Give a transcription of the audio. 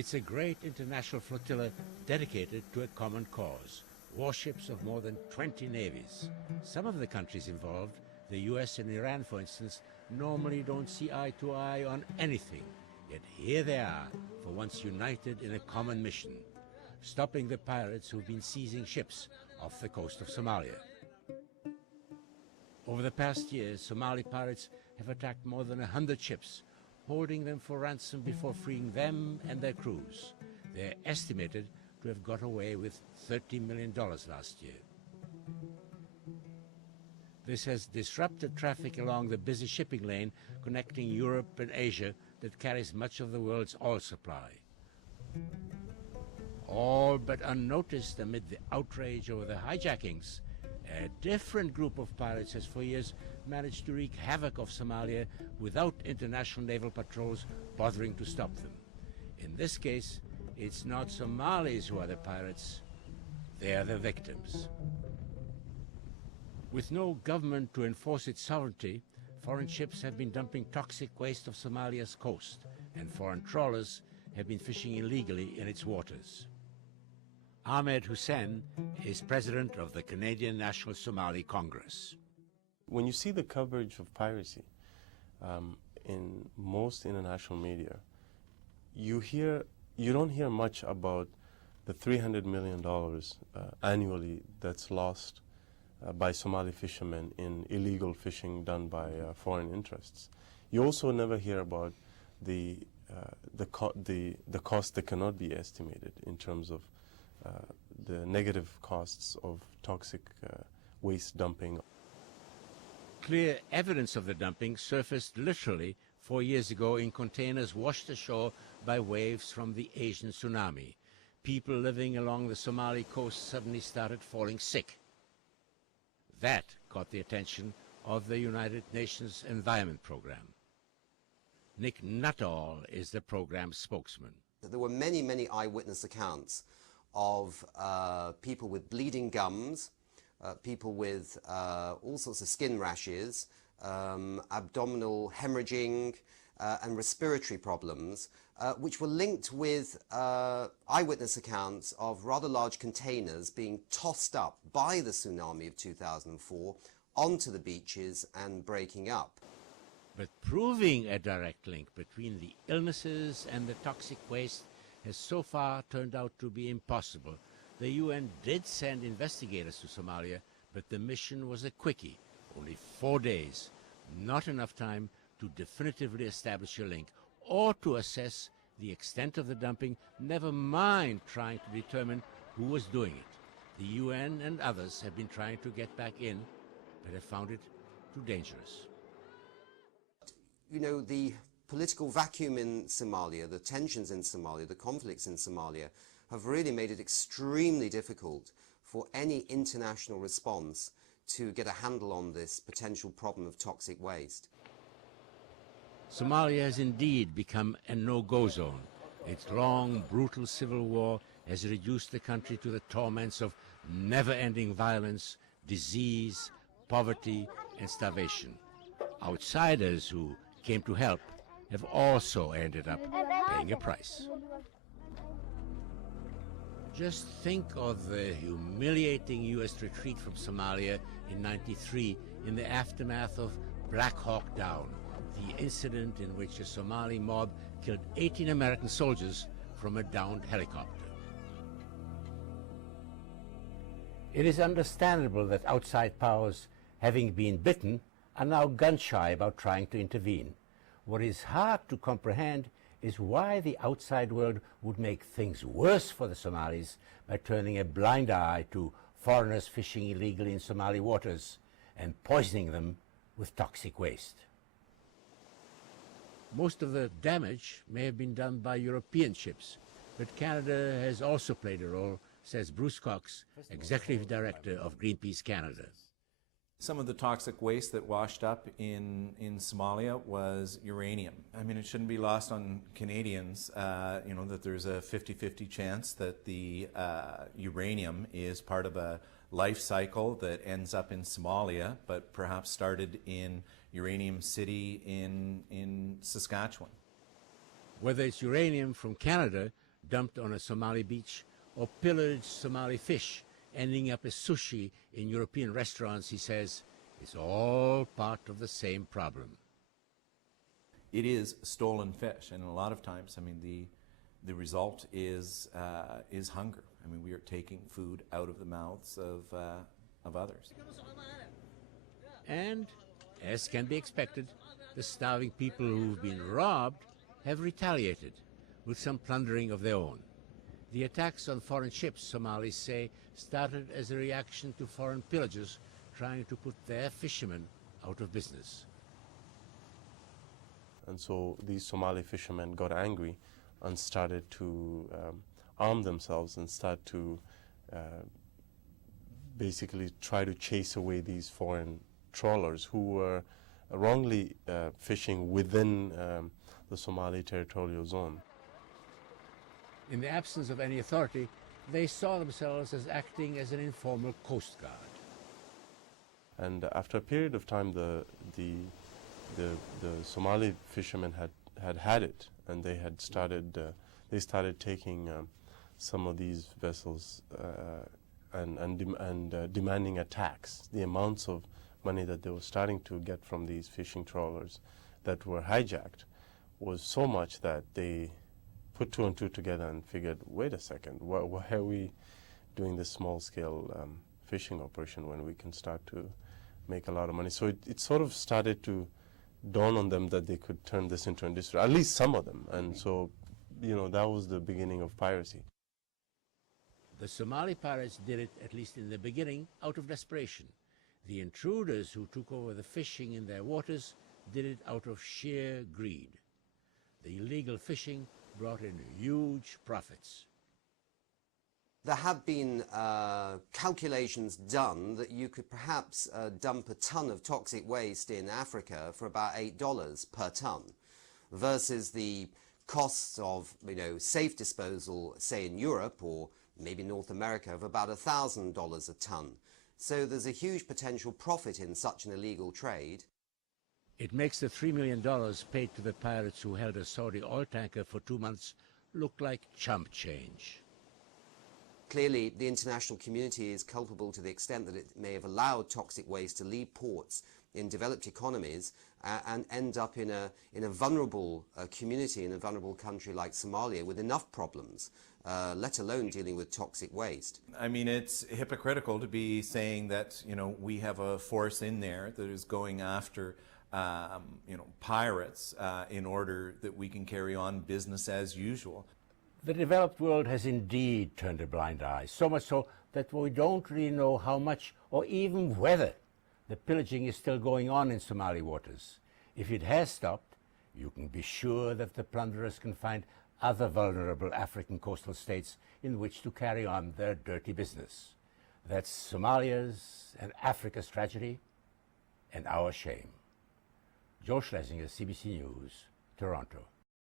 It's a great international flotilla dedicated to a common cause. Warships of more than 20 navies. Some of the countries involved, the US and Iran for instance, normally don't see eye to eye on anything. Yet here they are, for once united in a common mission, stopping the pirates who've been seizing ships off the coast of Somalia. Over the past years, Somali pirates have attacked more than 100 ships, holding them for ransom before freeing them and their crews. They're estimated to have got away with $30 million last year. This has disrupted traffic along the busy shipping lane connecting Europe and Asia that carries much of the world's oil supply. All but unnoticed amid the outrage over the hijackings, a different group of pirates has for years managed to wreak havoc of Somalia without international naval patrols bothering to stop them. In this case, it's not Somalis who are the pirates, they are the victims. With no government to enforce its sovereignty, foreign ships have been dumping toxic waste off Somalia's coast, and foreign trawlers have been fishing illegally in its waters. Ahmed Hussein is president of the Canadian National Somali Congress. When you see the coverage of piracy in most international media, you don't hear much about the $300 million annually that's lost by Somali fishermen in illegal fishing done by foreign interests. You also never hear about the cost that cannot be estimated in terms of the negative costs of toxic waste dumping. Clear evidence of the dumping surfaced literally 4 years ago in containers washed ashore by waves from the Asian tsunami. People living along the Somali coast suddenly started falling sick. That caught the attention of the United Nations Environment Program. Nick Nuttall is the program's spokesman. There were many, many eyewitness accounts of people with bleeding gums, people with all sorts of skin rashes, abdominal hemorrhaging, and respiratory problems, which were linked with eyewitness accounts of rather large containers being tossed up by the tsunami of 2004 onto the beaches and breaking up. But proving a direct link between the illnesses and the toxic waste has so far turned out to be impossible. The UN did send investigators to Somalia, but the mission was a quickie, only 4 days, not enough time to definitively establish a link or to assess the extent of the dumping, never mind trying to determine who was doing it. The UN and others have been trying to get back in, but have found it too dangerous. You know, the political vacuum in Somalia, the tensions in Somalia, the conflicts in Somalia have really made it extremely difficult for any international response to get a handle on this potential problem of toxic waste. Somalia has indeed become a no-go zone. Its long, brutal civil war has reduced the country to the torments of never-ending violence, disease, poverty, and starvation. Outsiders who came to help have also ended up paying a price. Just think of the humiliating U.S. retreat from Somalia in '93 in the aftermath of Black Hawk Down, the incident in which a Somali mob killed 18 American soldiers from a downed helicopter. It is understandable that outside powers, having been bitten, are now gun-shy about trying to intervene. What is hard to comprehend is why the outside world would make things worse for the Somalis by turning a blind eye to foreigners fishing illegally in Somali waters and poisoning them with toxic waste. Most of the damage may have been done by European ships, but Canada has also played a role, says Bruce Cox, Executive Director of Greenpeace Canada. Some of the toxic waste that washed up in Somalia was uranium. I mean, it shouldn't be lost on Canadians, that there's a 50-50 chance that the uranium is part of a life cycle that ends up in Somalia, but perhaps started in Uranium City in Saskatchewan. Whether it's uranium from Canada dumped on a Somali beach, or pillaged Somali fish, ending up as sushi in European restaurants, he says, is all part of the same problem. It is stolen fish, and a lot of times, I mean, the result is hunger. I mean, we are taking food out of the mouths of others. And, as can be expected, the starving people who've been robbed have retaliated with some plundering of their own. The attacks on foreign ships, Somalis say, started as a reaction to foreign pillagers trying to put their fishermen out of business. And so these Somali fishermen got angry and started to arm themselves and start to basically try to chase away these foreign trawlers who were wrongly fishing within the Somali territorial zone. In the absence of any authority, they saw themselves as acting as an informal coast guard. And after a period of time, the Somali fishermen had it, and they had started taking some of these vessels and demanding a tax. The amounts of money that they were starting to get from these fishing trawlers that were hijacked was so much that they put two and two together and figured, wait a second, why are we doing this small-scale fishing operation when we can start to make a lot of money? So it sort of started to dawn on them that they could turn this into industry, at least some of them. And so, you know, that was the beginning of piracy. The Somali pirates did it, at least in the beginning, out of desperation. The intruders who took over the fishing in their waters did it out of sheer greed. The illegal fishing brought in huge profits. There have been calculations done that you could perhaps dump a ton of toxic waste in Africa for about $8 per ton, versus the costs of, you know, safe disposal, say in Europe or maybe North America, of about $1,000 a ton. So there's a huge potential profit in such an illegal trade. It makes the $3 million paid to the pirates who held a Saudi oil tanker for 2 months look like chump change. Clearly, the international community is culpable to the extent that it may have allowed toxic waste to leave ports in developed economies and end up in a vulnerable community, in a vulnerable country like Somalia, with enough problems, let alone dealing with toxic waste. I mean, it's hypocritical to be saying that, you know, we have a force in there that is going after you know, pirates in order that we can carry on business as usual. The developed world has indeed turned a blind eye, so much so that we don't really know how much or even whether the pillaging is still going on in Somali waters. If it has stopped, you can be sure that the plunderers can find other vulnerable African coastal states in which to carry on their dirty business. That's Somalia's and Africa's tragedy and our shame. Joe Schlesinger, CBC News, Toronto.